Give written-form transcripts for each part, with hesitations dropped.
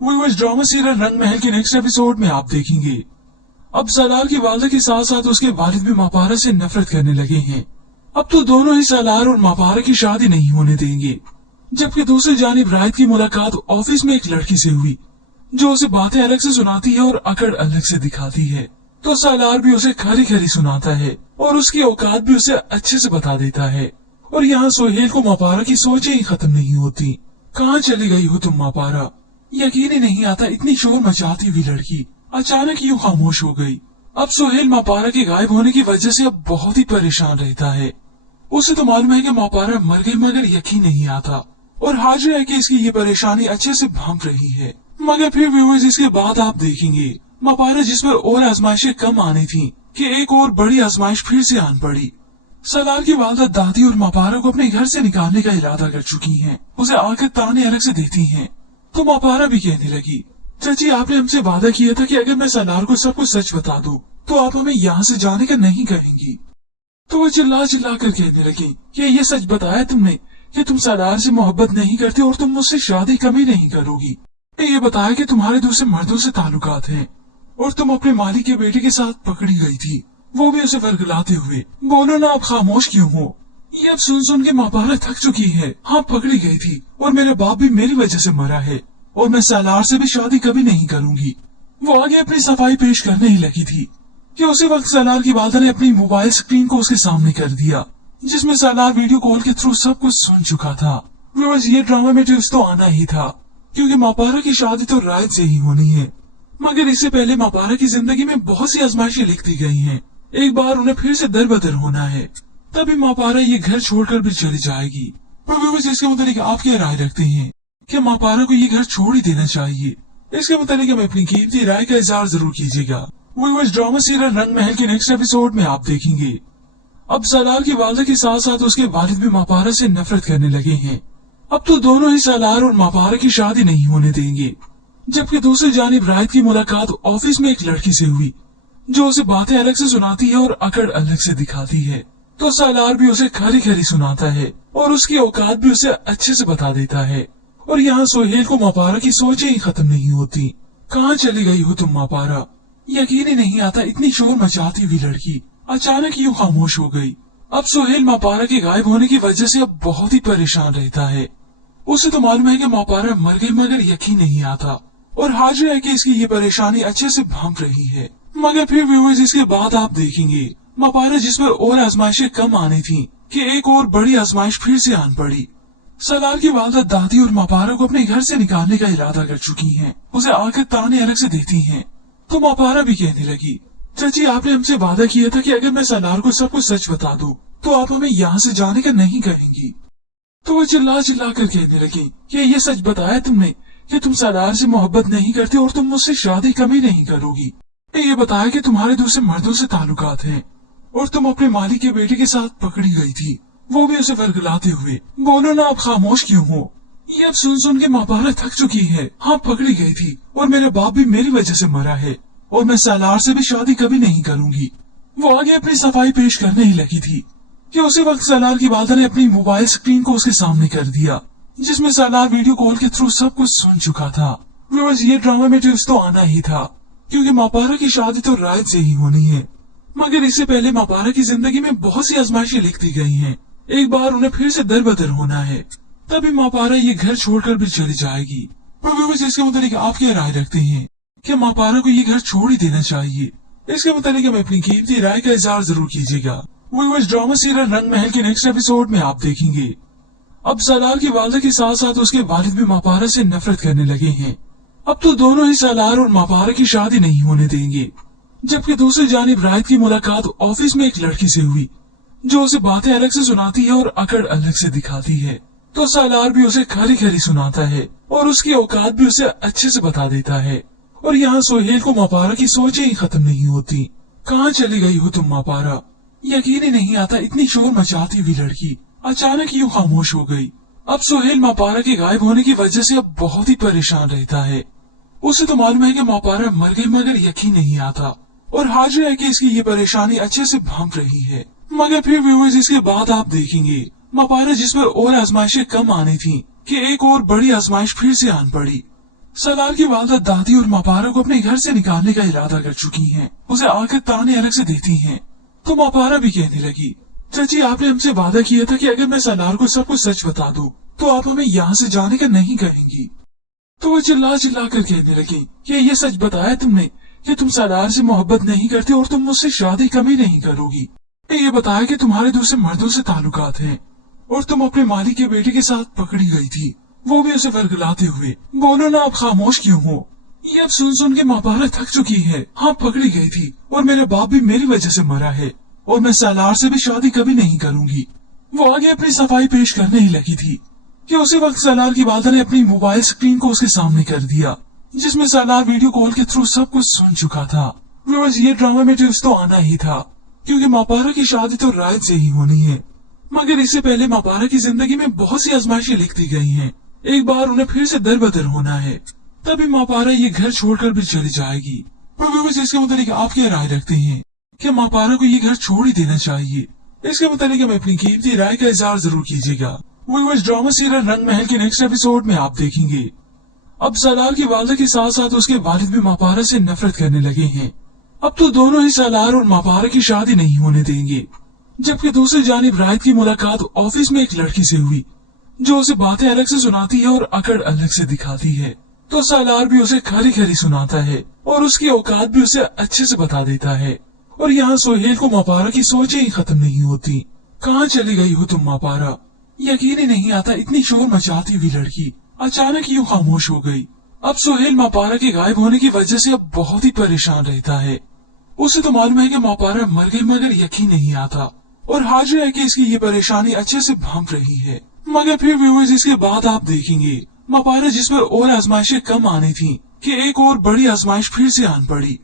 Viewers, drama serial रंग महल के next episode में आप देखेंगे अब सालार की वालदा के साथ साथ उसके वालिद भी मापारा से नफरत करने लगे हैं। अब तो दोनों ही सालार और मापारा की शादी नहीं होने देंगे। जबकि दूसरी जानिब रायत की मुलाकात ऑफिस में एक लड़की से हुई जो उसे बातें अलग से सुनाती है और अकड़ अलग से दिखाती है। तो सालार भी उसे खरी खरी सुनाता है और उसकी औकात भी उसे अच्छे से बता देता है। और यहाँ सोहेल को मापारा की सोचें ही खत्म नहीं होती। कहाँ चली गई हो तुम मापारा? यकीन ही नहीं आता इतनी शोर मचाती हुई लड़की अचानक यूँ खामोश हो गई। अब सोहेल मापारा के गायब होने की वजह से अब बहुत ही परेशान रहता है। उसे तो मालूम है कि मापारा मर गई मगर यकीन नहीं आता और हाजिर है कि इसकी ये परेशानी अच्छे से भांप रही है। मगर फिर व्यूअर्स, इसके बाद आप देखेंगे मापारा जिस पर और आजमाइशें कम आनी थी कि एक और बड़ी आजमाइश फिर से आन पड़ी। सालार की वालदा दादी और मापारा को अपने घर से निकालने का इरादा कर चुकी हैं। उसे आकर ताने अलग से देती हैं। तो मापारा भी कहने लगी, चाची आपने हमसे वादा किया था कि अगर मैं सालार को सब कुछ सच बता दूं तो आप हमें यहाँ से जाने का नहीं कहेंगी। तो वो चिल्ला चिल्ला कर कहने लगी कि ये सच बताया तुमने कि तुम सालार से मोहब्बत नहीं करती और तुम मुझसे शादी कभी नहीं करोगी। ये बताया कि तुम्हारे दूसरे मर्दों से ताल्लुकात हैं और तुम अपने मालिक के बेटे के साथ पकड़ी गई थी, वो भी उसे वर्गलाते हुए। बोलो ना, आप खामोश क्यों हो? ये अब सुन के मापारा थक चुकी है। हाँ, पकड़ी गई थी और मेरा बाप भी मेरी वजह से मरा है और मैं सालार से भी शादी कभी नहीं करूंगी। वो आगे अपनी सफाई पेश करने ही लगी थी कि उसी वक्त सालार की वालदा ने अपनी मोबाइल स्क्रीन को उसके सामने कर दिया जिसमें सालार वीडियो कॉल के थ्रू सब कुछ सुन चुका था। व्यूअर्स, ये ड्रामा में ट्विस्ट तो आना ही था क्योंकि मापारा की शादी तो रायत से ही होनी है। मगर इससे पहले मापारा की जिंदगी में बहुत सी आजमाइशें लिखती गई हैं। एक बार उन्हें फिर से दर बदर होना है, तभी मापारा ये घर छोड़कर भी चली जाएगी। पर व्यूअर्स, इसके मुताबिक आप क्या राय रखते हैं? क्या मापारा को ये घर छोड़ ही देना चाहिए? इसके मुताबिक हमें अपनी कीमती राय का इजहार जरूर कीजिएगा। व्यूअर्स, ड्रामा सीरियल रंग महल के नेक्स्ट एपिसोड में आप देखेंगे अब सालार की वालदा के साथ साथ उसके वालिद भी मापारा से नफरत करने लगे हैं। अब तो दोनों ही सालार और मापारा की शादी नहीं होने देंगे। जबकि दूसरी जानिब रायत की मुलाकात ऑफिस में एक लड़की से हुई जो उसे बातें अलग से सुनाती है और अकड़ अलग से दिखाती है। तो सालार भी उसे खरी खरी सुनाता है और उसकी औकात भी उसे अच्छे से बता देता है। और यहाँ सोहेल को मापारा की सोचें ही खत्म नहीं होती। कहाँ चली गई हो तुम मापारा? यकीन ही नहीं आता इतनी शोर मचाती हुई लड़की अचानक यूँ खामोश हो गई। अब सोहेल मापारा के गायब होने की वजह से अब बहुत ही परेशान रहता है। उसे तो मालूम है कि मापारा मर गई मगर यकीन नहीं आता और हाजिर है कि इसकी ये परेशानी अच्छे से भांप रही है। मगर फिर व्यूअर्स, इसके बाद आप देखेंगे मापारा जिस पर और आजमाइशें कम आनी थी कि एक और बड़ी आजमाइश फिर से आन पड़ी। सालार की वालदा दादी और मापारा को अपने घर से निकालने का इरादा कर चुकी हैं। उसे आकर ताने अलग से देती हैं। तो मापारा भी कहने लगी, चाची आपने हमसे वादा किया था कि अगर मैं सालार को सब कुछ सच बता दूं तो आप हमें यहाँ से जाने का नहीं कहेंगी। तो वो चिल्ला चिल्ला कर कहने लगी कि ये सच बताया तुमने कि तुम सालार से मोहब्बत नहीं करती और तुम मुझसे शादी कभी नहीं करोगी। ये बताया कि तुम्हारे दूसरे मर्दों से ताल्लुकात हैं और तुम अपने मालिक के बेटे के साथ पकड़ी गई थी, वो भी उसे वर्गलाते हुए। बोलो ना, आप खामोश क्यों हो? ये अब सुन के मापारा थक चुकी है। हाँ, पकड़ी गई थी और मेरा बाप भी मेरी वजह से मरा है और मैं सालार से भी शादी कभी नहीं करूंगी। वो आगे अपनी सफाई पेश करने ही लगी थी कि उसी वक्त सालार की वालदा ने अपनी मोबाइल स्क्रीन को उसके सामने कर दिया जिसमें सालार वीडियो कॉल के थ्रू सब कुछ सुन चुका था। व्यूअर्स, ये ड्रामा में ट्विस्ट तो आना ही था क्योंकि मापारा की शादी तो रायत से ही होनी है। मगर इससे पहले मापारा की जिंदगी में बहुत सी आजमाइशें लिखती गई हैं। एक बार उन्हें फिर से दर बदर होना है, तभी मापारा ये घर छोड़कर भी चली जाएगी। पर व्यूअर्स, इसके मुताबिक आप क्या राय रखते हैं? क्या मापारा को ये घर छोड़ ही देना चाहिए? इसके मुताबिक हमें अपनी कीमती राय का इजहार जरूर कीजिएगा। व्यूअर्स, ड्रामा सीरियल रंग महल के नेक्स्ट एपिसोड में आप देखेंगे अब सालार की वालदा के साथ साथ उसके वालिद भी मापारा से नफरत करने लगे हैं। अब तो दोनों ही सालार और मापारा की शादी नहीं होने देंगे। जबकि दूसरी जानिब रायत की मुलाकात ऑफिस में एक लड़की से हुई जो उसे बातें अलग से सुनाती है और अकड़ अलग से दिखाती है। तो सालार भी उसे खरी खरी सुनाता है और उसकी औकात भी उसे अच्छे से बता देता है। और यहाँ सोहेल को मापारा की सोचें ही खत्म नहीं होती। कहाँ चली गई हो तुम मापारा? यकीन ही नहीं आता इतनी शोर मचाती हुई लड़की अचानक यूँ खामोश हो गई। अब सोहेल मापारा के गायब होने की वजह से अब बहुत ही परेशान रहता है। उसे तो मालूम है कि मापारा मर गई मगर यकीन नहीं आता और हाजिर है कि इसकी ये परेशानी अच्छे से भांप रही है। मगर फिर व्यूअर्स, इसके बाद आप देखेंगे मापारा जिस पर और आजमाइशें कम आनी थी कि एक और बड़ी आजमाइश फिर से आन पड़ी। सलार की वालदा दादी और मापारा को अपने घर से निकालने का इरादा कर चुकी हैं। उसे आकर ताने अलग से देती हैं। तो मापारा भी कहने लगी, चाची आपने हमसे वादा किया था कि अगर मैं सलार को सब कुछ सच बता दूं, तो आप हमें यहाँ से जाने का नहीं कहेंगी। तो वो चिल्ला चिल्ला कर कहने लगी कि ये सच बताया तुमने कि तुम सलार से मोहब्बत नहीं करती और तुम मुझसे शादी कभी नहीं करोगी। ये बताया कि तुम्हारे दूसरे मर्दों से ताल्लुकात हैं और तुम अपने मालिक के बेटे के साथ पकड़ी गई थी, वो भी उसे वर्गलाते हुए। बोलो ना, आप खामोश क्यों हो? ये अब सुन सुन के मापारा थक चुकी है। हाँ, पकड़ी गई थी और मेरा बाप भी मेरी वजह से मरा है और मैं सलार से भी शादी कभी नहीं करूंगी। वो आगे अपनी सफाई पेश करने ही लगी थी कि उसी वक्त सलार की वालदा ने अपनी मोबाइल स्क्रीन को उसके सामने कर दिया, जिसमें सलार वीडियो कॉल के थ्रू सब कुछ सुन चुका था। ये ड्रामा में ट्विस्ट तो आना ही था, क्योंकि मापारा की शादी तो रायत से ही होनी है। मगर इससे पहले मापारा की जिंदगी में बहुत सी आजमाइशें लिखती गई हैं। एक बार उन्हें फिर से दर बदर होना है, तभी मापारा ये घर छोड़कर भी चली जाएगी। इसके मुताबिक आप क्या राय रखते हैं? क्या मापारा को ये घर छोड़ ही देना चाहिए? इसके मुताबिक हमें अपनी कीमती राय का इजहार जरूर कीजिएगा। ड्रामा सीरियल रंग महल के नेक्स्ट एपिसोड में आप देखेंगे। अब सलार की वालदा के साथ साथ उसके वालिद भी मापारा से नफरत करने लगे हैं। अब तो दोनों ही सलार और मापारा की शादी नहीं होने देंगे। जबकि दूसरी जानिब रायत की मुलाकात ऑफिस में एक लड़की से हुई, जो उसे बातें अलग से सुनाती है और अकड़ अलग से दिखाती है। तो सलार भी उसे खरी खरी सुनाता है और उसकी औकात भी उसे अच्छे से बता देता है। और यहाँ सोहेल को मापारा की सोचें ही खत्म नहीं होती। कहाँ चली गई हो तुम मापारा? यकीन ही नहीं आता, इतनी शोर मचाती हुई लड़की अचानक यूं खामोश हो गई। अब सोहेल मापारा के गायब होने की वजह से अब बहुत ही परेशान रहता है। उसे तो मालूम है कि मापारा मर गई, मगर यकीन नहीं आता और हाजिर है कि इसकी ये परेशानी अच्छे से भांप रही है। मगर फिर व्यूअर्स, इसके बाद आप देखेंगे मापारा जिस पर और आजमाइशें कम आनी थी कि एक और बड़ी आजमाइश फिर से आन पड़ी।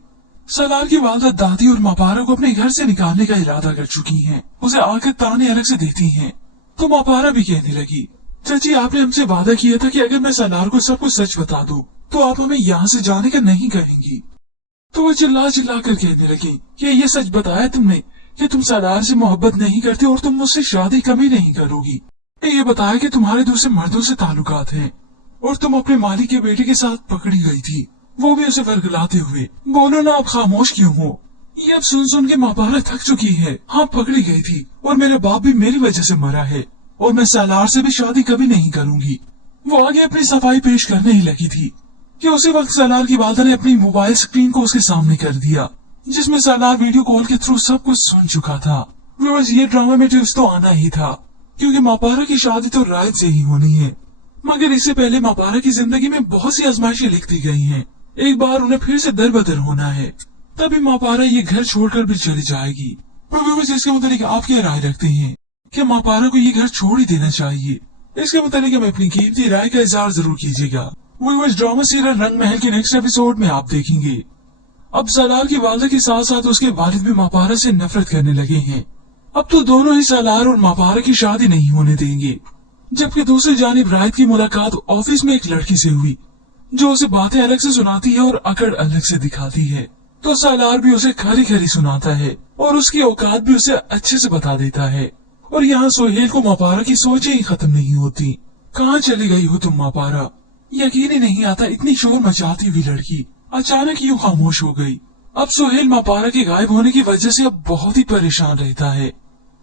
सलार की वालदा दादी और मापारा को अपने घर से निकालने का इरादा कर चुकी हैं। उसे आकर ताने अलग से देती हैं। तो मापारा भी कहने लगी, चाची आपने हमसे वादा किया था कि अगर मैं सलार को सब कुछ सच बता दूं, तो आप हमें यहाँ से जाने का नहीं कहेंगी। तो वो चिल्ला चिल्ला कर कहने लगी कि ये सच बताया तुमने कि तुम सलार से मोहब्बत नहीं करती और तुम मुझसे शादी कभी नहीं करोगी। ये बताया कि तुम्हारे दूसरे मर्दों से ताल्लुकात हैं और तुम अपने मालिक के बेटे के साथ पकड़ी गई थी, वो भी उसे वर्गलाते हुए। बोलो ना, आप खामोश क्यों हो? ये अब सुन सुन के मापारा थक चुकी है। हाँ, पकड़ी गई थी और मेरा बाप भी मेरी वजह से मरा है और मैं सलार से भी शादी कभी नहीं करूंगी। वो आगे अपनी सफाई पेश करने ही लगी थी कि उसी वक्त सलार की वालदा ने अपनी मोबाइल स्क्रीन को उसके सामने कर दिया, जिसमें सलार वीडियो कॉल के थ्रू सब कुछ सुन चुका था। ये ड्रामा में ट्विस्ट तो आना ही था, क्योंकि मापारा की शादी तो रायत से ही होनी है। मगर इससे पहले मापारा की जिंदगी में बहुत सी आजमाइशें लिखती गई हैं। एक बार उन्हें फिर से दर बदर होना है, तभी मापारा ये घर छोड़कर भी चली जाएगी। इसके मुताबिक आप क्या राय रखते हैं? क्या मापारा को ये घर छोड़ ही देना चाहिए? इसके मुताबिक हमें अपनी कीमती राय का इजहार जरूर कीजिएगा। ड्रामा सीरियल रंग महल के नेक्स्ट एपिसोड में आप देखेंगे। अब सलार की वालदा के साथ साथ उसके वालिद भी मापारा से नफरत करने लगे हैं। अब तो दोनों ही सलार और मापारा की शादी नहीं होने देंगे। जबकि दूसरी जानिब रायत की मुलाकात ऑफिस में एक लड़की से हुई, जो उसे बातें अलग से सुनाती है और अकड़ अलग से दिखाती है। तो सलार भी उसे खरी खरी सुनाता है और उसकी औकात भी उसे अच्छे से बता देता है। और यहाँ सोहेल को मापारा की सोचें ही खत्म नहीं होती। कहाँ चली गई हो तुम मापारा? यकीन ही नहीं आता, इतनी शोर मचाती हुई लड़की अचानक यूं खामोश हो गई। अब सोहेल मापारा के गायब होने की वजह से अब बहुत ही परेशान रहता है।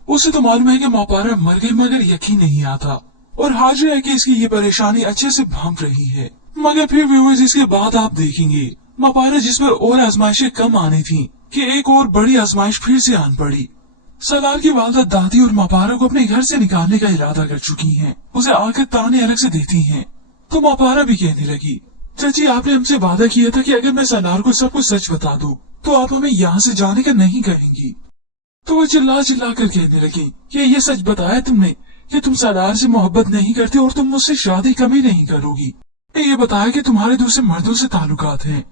उसे तो मालूम है कि मापारा मर गई, मगर यकीन नहीं आता और हाजिर है कि इसकी ये परेशानी अच्छे से भांप रही है। मगर फिर व्यूअर्स, इसके बाद आप देखेंगे मापारा जिस पर और आजमाइशें कम आनी थी कि एक और बड़ी आजमाइश फिर से आन पड़ी। सलार की वालदा दादी और मापारा को अपने घर से निकालने का इरादा कर चुकी हैं। उसे आकर ताने अलग से देती हैं। तो मापारा भी कहने लगी, चाची आपने हमसे वादा किया था कि अगर मैं सलार को सब कुछ सच बता दूं, तो आप हमें यहाँ से जाने का नहीं कहेंगी। तो वो चिल्ला चिल्ला कर कहने लगी कि ये सच बताया तुमने कि तुम सलार से मोहब्बत नहीं करती और तुम मुझसे शादी कभी नहीं करोगी। ये बताया कि तुम्हारे दूसरे मर्दों से ताल्लुकात हैं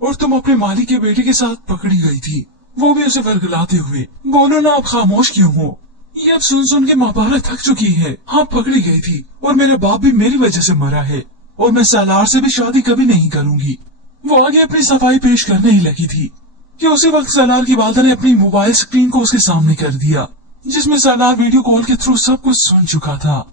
और तुम अपने मालिक के बेटे के साथ पकड़ी गई थी, वो भी उसे वर्गलाते हुए। बोलो ना, आप खामोश क्यों हो? ये अब सुन सुन के मापारा थक चुकी है। हाँ, पकड़ी गई थी और मेरा बाप भी मेरी वजह से मरा है और मैं सलार से भी शादी कभी नहीं करूंगी। वो आगे अपनी सफाई पेश करने ही लगी थी कि उसी वक्त सलार की वालदा ने अपनी मोबाइल स्क्रीन को उसके सामने कर दिया, जिसमें सलार वीडियो कॉल के थ्रू सब कुछ सुन चुका था।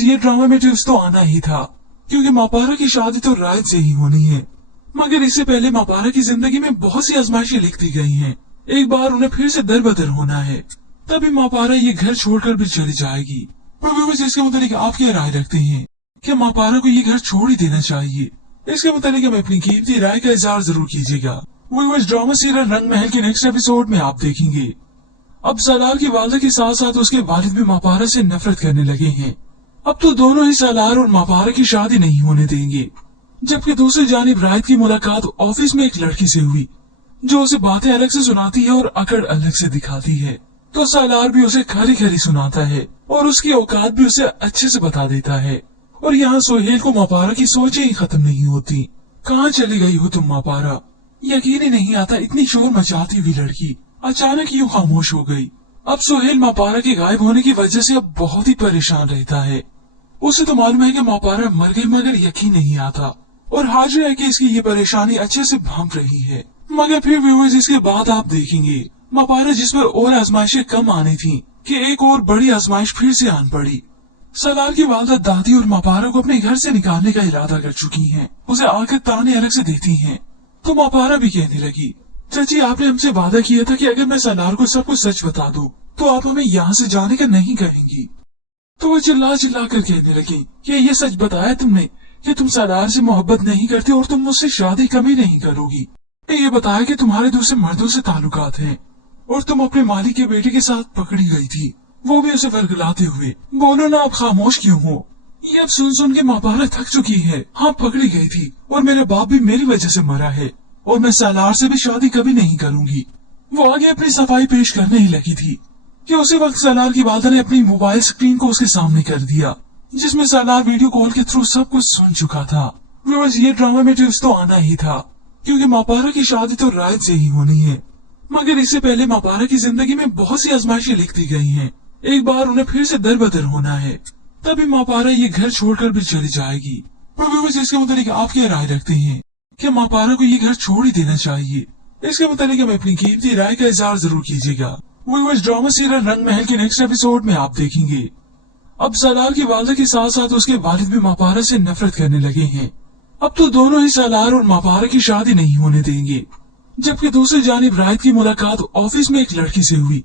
ये ड्रामा में ट्विस्ट तो आना ही था, क्योंकि मापारा की शादी तो रायत से ही होनी है। मगर इससे पहले मापारा की जिंदगी में बहुत सी आजमाइशें लिखती गई हैं। एक बार उन्हें फिर से दर बदर होना है, तभी मापारा ये घर छोड़कर भी चली जाएगी। पर इसके मुताबिक आप क्या राय रखते हैं? क्या मापारा को ये घर छोड़ ही देना चाहिए? इसके मुताबिक हमें अपनी कीमती राय का इजहार जरूर कीजिएगा। ड्रामा सीरियल रंग महल के नेक्स्ट एपिसोड में आप देखेंगे। अब सालार की वालदा के साथ साथ उसके वालिद भी मापारा से नफरत करने लगे हैं। अब तो दोनों ही सालार और मापारा की शादी नहीं होने देंगे। जबकि दूसरी जानिब रायत की मुलाकात ऑफिस में एक लड़की से हुई, जो उसे बातें अलग से सुनाती है और अकड़ अलग से दिखाती है। तो सालार भी उसे खरी खरी सुनाता है और उसकी औकात भी उसे अच्छे से बता देता है। और यहाँ सोहेल को मापारा की सोचें ही खत्म नहीं होती। कहाँ चली गई हो तुम मापारा? यकीन ही नहीं आता इतनी शोर मचाती हुई लड़की अचानक यूँ खामोश हो गई। अब सोहेल मापारा के गायब होने की वजह से अब बहुत ही परेशान रहता है। उसे तो मालूम है कि मापारा मर गई, मगर यकीन नहीं आता और हाजिर है कि इसकी ये परेशानी अच्छे से भांप रही है। मगर फिर व्यूअर्स इसके बाद आप देखेंगे मापारा जिस पर और आजमाइशें कम आनी थी कि एक और बड़ी आजमाइश फिर से आन पड़ी। सलार की वालदा दादी और मापारा को अपने घर से निकालने का इरादा कर चुकी हैं। उसे आकर ताने अलग से देती हैं। तो मापारा भी कहने लगी, चाची आपने हमसे वादा किया था कि अगर मैं सलार को सब कुछ सच बता दूं तो आप हमें यहाँ से जाने का नहीं कहेंगी। तो वो चिल्ला चिल्ला कर कहने लगी कि ये सच बताया तुमने कि तुम सलार से मोहब्बत नहीं करती और तुम मुझसे शादी कभी नहीं करोगी। ये बताया कि तुम्हारे दूसरे मर्दों से ताल्लुकात हैं और तुम अपने मालिक के बेटे के साथ पकड़ी गई थी, वो भी उसे वर्गलाते हुए। बोलो ना आप खामोश क्यों हो? ये अब सुन के मापारा थक चुकी है। हाँ पकड़ी गई थी और मेरा बाप भी मेरी वजह से मरा है और मैं सालार से भी शादी कभी नहीं करूंगी। वो आगे अपनी सफाई पेश करने ही लगी थी कि उसी वक्त सालार की वालदा ने अपनी मोबाइल स्क्रीन को उसके सामने कर दिया, जिसमें सालार वीडियो कॉल के थ्रू सब कुछ सुन चुका था। ये ड्रामा में ट्विस्ट तो आना ही था, क्योंकि मापारा की शादी तो रायत से ही होनी है। मगर इससे पहले मापारा की जिंदगी में बहुत सी आजमाइशें लिखती गई हैं। एक बार उन्हें फिर से दर बदर होना है, तभी मापारा ये घर छोड़कर भी चली जाएगी। पर इसके मुताबिक आप क्या राय रखते हैं? क्या मापारा को ये घर छोड़ ही देना चाहिए? इसके मुताबिक हमें अपनी कीमती राय का इजहार जरूर कीजिएगा। ड्रामा सीरियल रंग महल के नेक्स्ट एपिसोड में आप देखेंगे। अब सलार की वालदा के साथ साथ उसके वालिद भी मापारा से नफरत करने लगे हैं। अब तो दोनों ही सलार और मापारा की शादी नहीं होने देंगे। जबकि दूसरी जानिब रायत की मुलाकात ऑफिस में एक लड़की से हुई,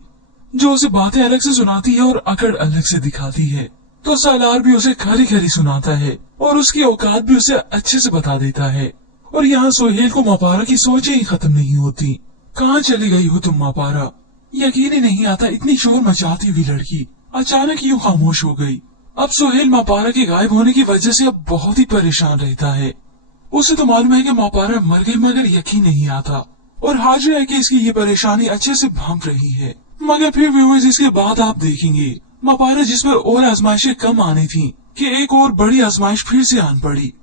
जो उसे बातें अलग से सुनाती है और अकड़ अलग से दिखाती है। तो सालार भी उसे खरी खरी सुनाता है और उसकी औकात भी उसे अच्छे से बता देता है। और यहाँ सोहेल को मापारा की सोचें ही खत्म नहीं होती। कहाँ चली गई हो तुम मापारा? यकीन ही नहीं आता इतनी शोर मचाती हुई लड़की अचानक यूँ खामोश हो गई। अब सोहेल मापारा के गायब होने की वजह से अब बहुत ही परेशान रहता है। उसे तो मालूम है कि मापारा मर गई, मगर यकीन नहीं आता और हाजिर है कि इसकी ये परेशानी अच्छे से भांप रही है। मगर फिर व्यूअर्स इसके बाद आप देखेंगे मापारा जिस पर और आजमाइशें कम आनी थी कि एक और बड़ी आजमाइश फिर से आन पड़ी।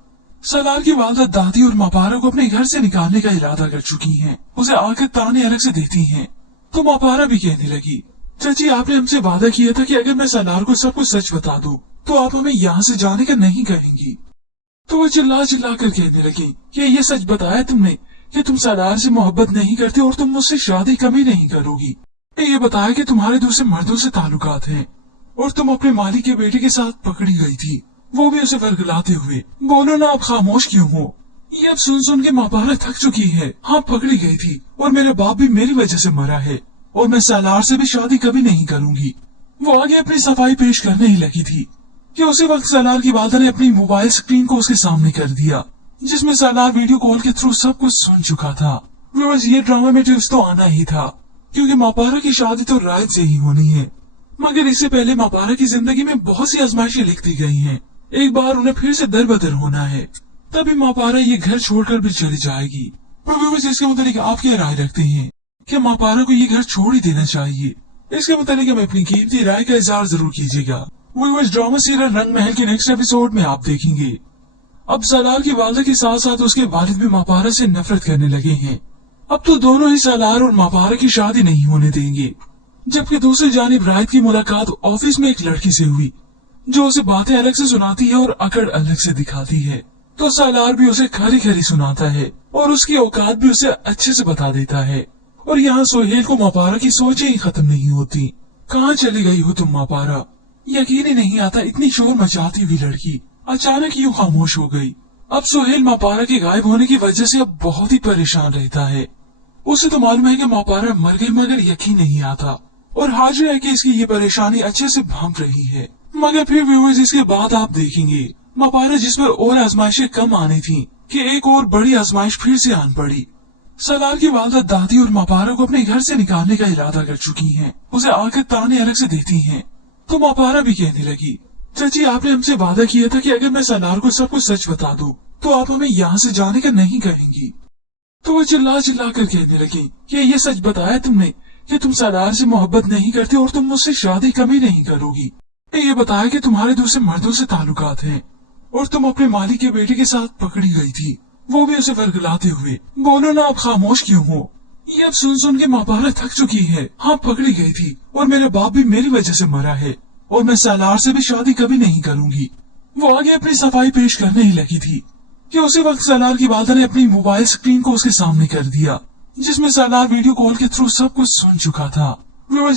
सलार की वालदा दादी और मापारा को अपने घर से निकालने का इरादा कर चुकी हैं। उसे आकर ताने अलग से देती हैं। तो मापारा भी कहने लगी, चाची आपने हमसे वादा किया था कि अगर मैं सलार को सब कुछ सच बता दूं तो आप हमें यहाँ से जाने का नहीं कहेंगी। तो वो चिल्ला चिल्ला कर कहने लगी कि ये सच बताया तुमने कि तुम सलार से मोहब्बत नहीं करती और तुम मुझसे शादी कभी नहीं करोगी। ये बताया कि तुम्हारे दूसरे मर्दों से ताल्लुकात हैं और तुम अपने मालिक के बेटे के साथ पकड़ी गई थी, वो भी उसे वर्गलाते हुए। बोलो ना आप खामोश क्यों हो? ये अब सुन के मापारा थक चुकी है। हाँ पकड़ी गई थी और मेरा बाप भी मेरी वजह से मरा है और मैं सालार से भी शादी कभी नहीं करूंगी। वो आगे अपनी सफाई पेश करने ही लगी थी कि उसी वक्त सालार की वालदा ने अपनी मोबाइल स्क्रीन को उसके सामने कर दिया, जिसमें सालार वीडियो कॉल के थ्रू सब कुछ सुन चुका था। ये ड्रामा में ट्विस्ट तो आना ही था, क्योंकि मापारा की शादी तो रायत से ही होनी है। मगर इससे पहले मापारा की जिंदगी में बहुत सी आजमाइशें लिखती गई हैं। एक बार उन्हें फिर से दर बदर होना है, तभी मापारा ये घर छोड़कर भी चली जाएगी। पर इसके मुताबिक आप क्या राय रखते हैं? क्या मापारा को ये घर छोड़ ही देना चाहिए? इसके मुताबिक हमें अपनी कीमती राय का इजहार जरूर कीजिएगा। ड्रामा सीरियल रंग महल के नेक्स्ट एपिसोड में आप देखेंगे। अब सलार की वालदा के साथ साथ उसके वालिद भी मापारा से नफरत करने लगे हैं। अब तो दोनों ही सलार और मापारा की शादी नहीं होने देंगे। जबकि दूसरी जानिब रायत की मुलाकात ऑफिस में एक लड़की से हुई, जो उसे बातें अलग से सुनाती है और अकड़ अलग से दिखाती है। तो सालार भी उसे खरी खरी सुनाता है और उसकी औकात भी उसे अच्छे से बता देता है। और यहाँ सोहेल को मापारा की सोचें ही खत्म नहीं होती। कहाँ चली गई हो तुम मापारा? यकीन ही नहीं आता इतनी शोर मचाती हुई लड़की अचानक यूं खामोश हो गई। अब सुहेल मापारा के गायब होने की वजह से अब बहुत ही परेशान रहता है। उसे तो मालूम है कि मापारा मर गई, मगर यकीन नहीं आता और हाजिर है कि इसकी ये परेशानी अच्छे से भांप रही है। मगर फिर व्यूअर्स, इसके बाद आप देखेंगे मापारा जिस पर और आजमाइशें कम आनी थी कि एक और बड़ी आजमाइश फिर से आन पड़ी। सलार की वालदा दादी और मापारा को अपने घर से निकालने का इरादा कर चुकी हैं। उसे आकर ताने अलग से देती हैं। तो मापारा भी कहने लगी, चाची आपने हमसे वादा किया था कि अगर मैं सलार को सब कुछ सच बता दूं तो आप हमें यहाँ से जाने का नहीं कहेंगी। तो वो चिल्ला चिल्ला कर कहने लगी कि ये सच बताया तुमने कि तुम सलार से मोहब्बत नहीं करती और तुम मुझसे शादी कभी नहीं करोगी। ये बताया कि तुम्हारे दूसरे मर्दों से ताल्लुकात हैं और तुम अपने मालिक के बेटे के साथ पकड़ी गई थी, वो भी उसे वर्गलाते हुए। बोलो ना, आप खामोश क्यों हो? ये अब सुन के मापारा थक चुकी है। हाँ, पकड़ी गई थी और मेरा बाप भी मेरी वजह से मरा है और मैं सलार से भी शादी कभी नहीं करूंगी। वो आगे अपनी सफाई पेश करने ही लगी थी कि उसी वक्त सलार की वालदा ने अपनी मोबाइल स्क्रीन को उसके सामने कर दिया, जिसमें सलार वीडियो कॉल के थ्रू सब कुछ सुन चुका था।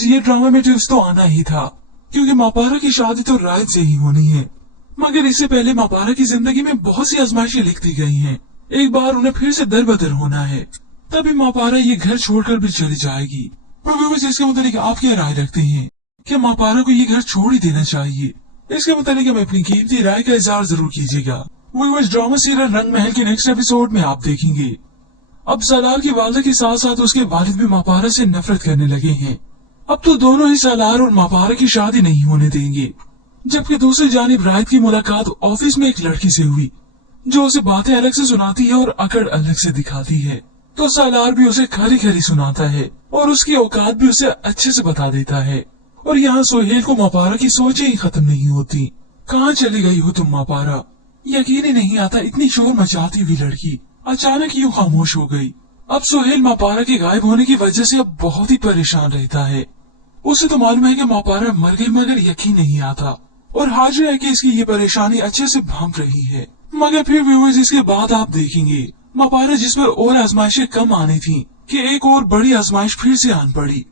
ये ड्रामा में ट्विस्ट तो आना ही था, क्योंकि मापारा की शादी तो रायत से ही होनी है। मगर इससे पहले मापारा की जिंदगी में बहुत सी आजमाइशें लिखती गई हैं। एक बार उन्हें फिर से दर बदर होना है, तभी मापारा ये घर छोड़कर भी चली जाएगी। इसके मुताबिक आप क्या राय रखते हैं? क्या मापारा को ये घर छोड़ ही देना चाहिए? इसके मुताबिक हमें अपनी कीमती राय का इजहार जरूर कीजिएगा। ड्रामा सीरियल रंग महल के नेक्स्ट एपिसोड में आप देखेंगे अब सलार की वालदा के साथ साथ उसके वालिद भी मापारा से नफरत करने लगे हैं। अब तो दोनों ही सलार और मापारा की शादी नहीं होने देंगे। जबकि दूसरी जानिब रायत की मुलाकात ऑफिस में एक लड़की से हुई, जो उसे बातें अलग से सुनाती है और अकड़ अलग से दिखाती है। तो सलार भी उसे खरी खरी सुनाता है और उसकी औकात भी उसे अच्छे से बता देता है। और यहाँ सुहेल को मापारा की सोचें ही खत्म नहीं होती। कहाँ चली गई हो तुम मापारा? यकीन ही नहीं आता, इतनी शोर मचाती हुई लड़की अचानक यूं खामोश हो गई। अब सुहेल मापारा के गायब होने की वजह से अब बहुत ही परेशान रहता है। उसे तो मालूम है कि मापारा मर गई, मगर यकीन नहीं आता और हाजिर है कि इसकी ये परेशानी अच्छे से भांप रही है। मगर फिर व्यूअर्स, इसके बाद आप देखेंगे मापारा जिस पर और आजमाइशें कम आनी थी कि एक और बड़ी आजमाइश फिर से आन पड़ी।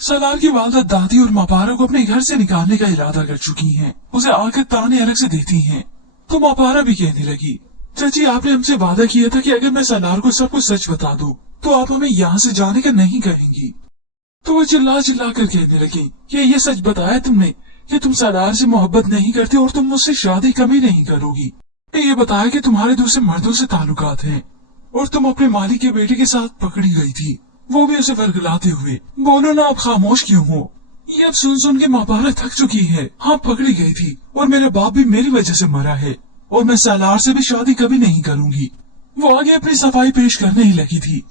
सलार की वालदा दादी और मापारा को अपने घर से निकालने का इरादा कर चुकी हैं। उसे आकर ताने अलग से देती हैं। तो मापारा भी कहने लगी, चाची आपने हमसे वादा किया था कि अगर मैं सलार को सब कुछ सच बता दूं तो आप हमें यहाँ से जाने का नहीं कहेंगी। तो वो चिल्ला चिल्ला कर कहने लगी कि ये सच बताया तुमने कि तुम सलार से मोहब्बत नहीं करती और तुम मुझसे शादी कभी नहीं करोगी। ये बताया कि तुम्हारे दूसरे मर्दों से ताल्लुकात हैं और तुम अपने मालिक के बेटे के साथ पकड़ी गई थी, वो भी उसे वर्गलाते हुए। बोलो ना, आप खामोश क्यों हो? ये अब सुन के मापारा थक चुकी है। हाँ, पकड़ी गई थी और मेरा बाप भी मेरी वजह से मरा है और मैं सलार से भी शादी कभी नहीं करूंगी। वो आगे अपनी सफाई पेश करने ही लगी थी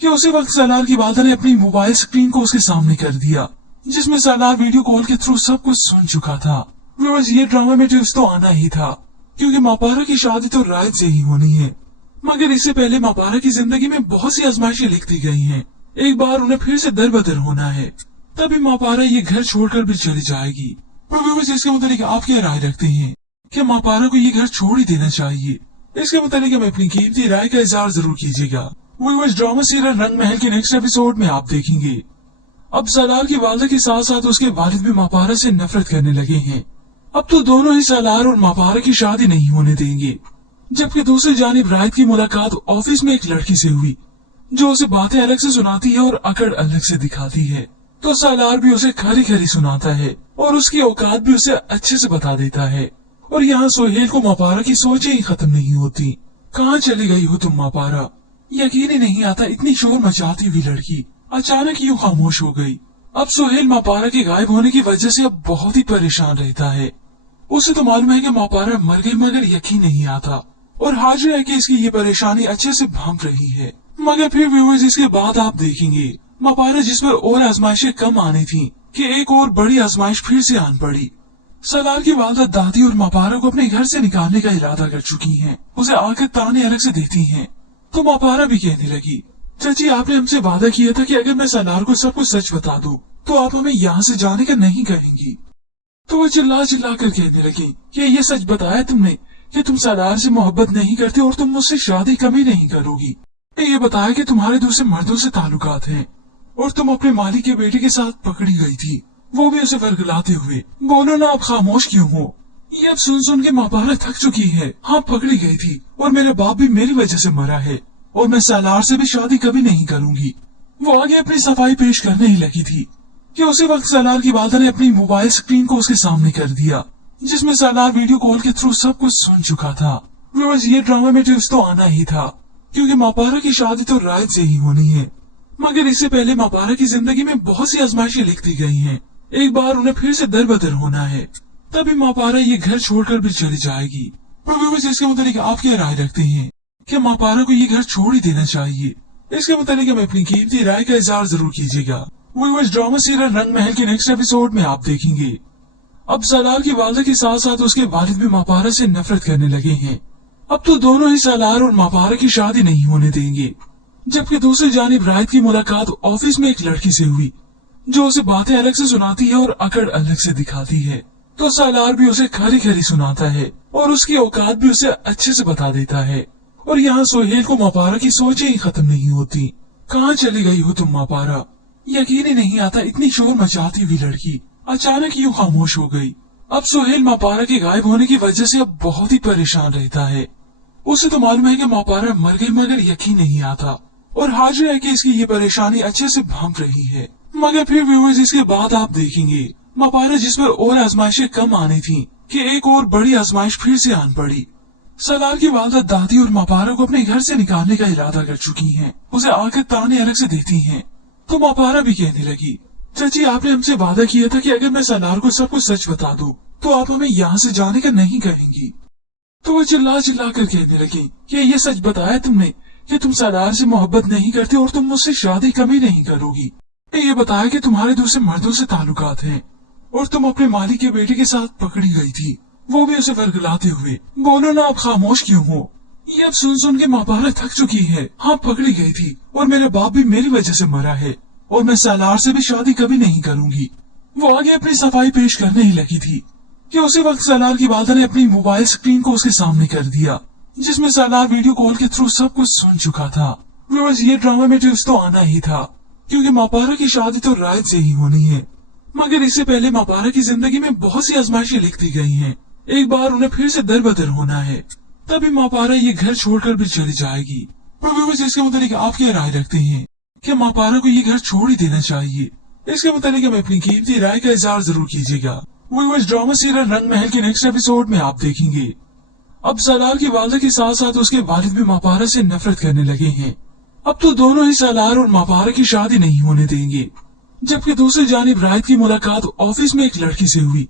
कि उसी वक्त सलार की वालदा ने अपनी मोबाइल स्क्रीन को उसके सामने कर दिया, जिसमें सलार वीडियो कॉल के थ्रू सब कुछ सुन चुका था। ये ड्रामा में ट्विस्ट तो आना ही था, क्योंकि मापारा की शादी तो रायत से ही होनी है। मगर इससे पहले मापारा की जिंदगी में बहुत सी आजमाइशें लिखती गई हैं। एक बार उन्हें फिर से दर बदर होना है, तभी मापारा ये घर छोड़कर भी चली जाएगी। इसके मुताबिक आप क्या राय रखते हैं? क्या मापारा को ये घर छोड़ ही देना चाहिए? इसके मुताबिक हमें अपनी कीमती राय का इजहार जरूर कीजिएगा। ड्रामा सीरियल रंग महल के नेक्स्ट एपिसोड में आप देखेंगे अब सलार की वालदा के साथ साथ उसके वालिद भी मापारा से नफरत करने लगे हैं। अब तो दोनों ही सलार और मापारा की शादी नहीं होने देंगे। जबकि दूसरी जानिब रायत की मुलाकात ऑफिस में एक लड़की से हुई, जो उसे बातें अलग से सुनाती है और अकड़ अलग से दिखाती है। तो सलार भी उसे खरी खरी सुनाता है और उसकी औकात भी उसे अच्छे से बता देता है। और यहाँ सुहेल को मापारा की सोचें ही खत्म नहीं होती। कहाँ चली गई हो तुम मापारा? यकीन ही नहीं आता, इतनी शोर मचाती हुई लड़की अचानक यूं खामोश हो गई। अब सुहेल मापारा के गायब होने की वजह से अब बहुत ही परेशान रहता है। उसे तो मालूम है कि मापारा मर गई, मगर यकीन नहीं आता और हाजिर है कि इसकी ये परेशानी अच्छे से भांप रही है। मगर फिर व्यूअर्स, इसके बाद आप देखेंगे मापारा जिस पर और आजमाइशें कम आनी थी कि एक और बड़ी आजमाइश फिर से आन पड़ी। सलार की वालदा दादी और मापारा को अपने घर से निकालने का इरादा कर चुकी हैं। उसे आकर ताने अलग से देती हैं। तो मापारा भी कहने लगी, चाची आपने हमसे वादा किया था कि अगर मैं सलार को सब कुछ सच बता दूं तो आप हमें यहाँ से जाने का नहीं कहेंगी। तो वो चिल्ला चिल्ला कर कहने लगी कि ये सच बताया तुमने कि तुम सलार से मोहब्बत नहीं करती और तुम मुझसे शादी कभी नहीं करोगी। ये बताया कि तुम्हारे दूसरे मर्दों से ताल्लुकात हैं और तुम अपने मालिक के बेटे के साथ पकड़ी गई थी, वो भी उसे वर्गलाते हुए। बोलो ना, आप खामोश क्यों हो? ये अब सुन के मापारा थक चुकी है। हाँ, पकड़ी गई थी और मेरा बाप भी मेरी वजह से मरा है और मैं सालार से भी शादी कभी नहीं करूंगी। वो आगे अपनी सफाई पेश करने ही लगी थी कि उसी वक्त सालार की वालदा ने अपनी मोबाइल स्क्रीन को उसके सामने कर दिया, जिसमें सालार वीडियो कॉल के थ्रू सब कुछ सुन चुका था। ये ड्रामा में ट्विस्ट तो आना ही था, क्योंकि मापारा की शादी तो रायत से ही होनी है। मगर इससे पहले मापारा की जिंदगी में बहुत सी आजमाइशें लिखती गई हैं। एक बार उन्हें फिर से दर बदर होना है, तभी मापारा ये घर छोड़कर भी चली जाएगी। इसके मुताबिक आप क्या राय रखते हैं? क्या मापारा को ये घर छोड़ ही देना चाहिए? इसके मुताबिक हमें अपनी कीमती राय का इजहार जरूर कीजिएगा। ड्रामा सीरियल रंग महल के नेक्स्ट एपिसोड में आप देखेंगे। अब सालार की वालदा के साथ साथ उसके वालिद भी मापारा से नफरत करने लगे हैं। अब तो दोनों ही सालार और मापारा की शादी नहीं होने देंगे। जबकि दूसरी जानिब रायत की मुलाकात ऑफिस में एक लड़की से हुई, जो उसे बातें अलग से सुनाती है और अकड़ अलग से दिखाती है। तो सालार भी उसे खरी खरी सुनाता है और उसकी औकात भी उसे अच्छे से बता देता है। और यहाँ सोहेल को मापारा की सोचें ही खत्म नहीं होती। कहाँ चली गई हो तुम मापारा? यकीन ही नहीं आता, इतनी शोर मचाती हुई लड़की अचानक यूँ खामोश हो गई। अब सोहेल मापारा के गायब होने की वजह से अब बहुत ही परेशान रहता है। उसे तो मालूम है कि मापारा मर गई, मगर यकीन नहीं आता और हाजिर है कि इसकी ये परेशानी अच्छे से भांप रही है। मगर फिर व्यूअर्स, इसके बाद आप देखेंगे मापारा जिस पर और आजमाइशें कम आनी थी कि एक और बड़ी आजमाइश फिर से आन पड़ी। सालार की वालदा दादी और मापारा को अपने घर से निकालने का इरादा कर चुकी हैं। उसे आकर ताने अलग से देती हैं। तो मापारा भी कहने लगी, चाची आपने हमसे वादा किया था कि अगर मैं सालार को सब कुछ सच बता दूं तो आप हमें यहाँ से जाने का नहीं कहेंगी। तो वो चिल्ला चिल्ला कर कहने लगी कि ये सच बताया तुमने कि तुम सालार से मोहब्बत नहीं करते और तुम मुझसे शादी कभी नहीं करोगी। ये बताया कि तुम्हारे दूसरे मर्दों से ताल्लुकात हैं और तुम अपने मालिक के बेटे के साथ पकड़ी गई थी, वो भी उसे वर्गलाते हुए। बोलो ना, आप खामोश क्यों हो? ये अब सुन के मापारा थक चुकी है। हाँ, पकड़ी गई थी और मेरा बाप भी मेरी वजह से मरा है और मैं सालार से भी शादी कभी नहीं करूंगी। वो आगे अपनी सफाई पेश करने ही लगी थी कि उसी वक्त सालार की वालदा ने अपनी मोबाइल स्क्रीन को उसके सामने कर दिया, जिसमें सालार वीडियो कॉल के थ्रू सब कुछ सुन चुका था। ये ड्रामा में ट्विस्ट तो आना ही था, क्योंकि मापारा की शादी तो रायत से ही होनी है। मगर इससे पहले मापारा की जिंदगी में बहुत सी आजमाइशें लिखती गई हैं। एक बार उन्हें फिर से दर बदर होना है, तभी मापारा ये घर छोड़कर भी चली जाएगी। इसके मुताबिक आप क्या राय रखते हैं? क्या मापारा को ये घर छोड़ ही देना चाहिए? इसके मुताबिक हमें अपनी कीमती राय का इजहार जरूर कीजिएगा। ड्रामा सीरियल रंग महल के नेक्स्ट एपिसोड में आप देखेंगे। अब सालार की वालदा के साथ साथ उसके वालिद भी मापारा से नफरत करने लगे हैं। अब तो दोनों ही सालार और मापारा की शादी नहीं होने देंगे। जबकि दूसरी जानिब रायत की मुलाकात ऑफिस में एक लड़की से हुई,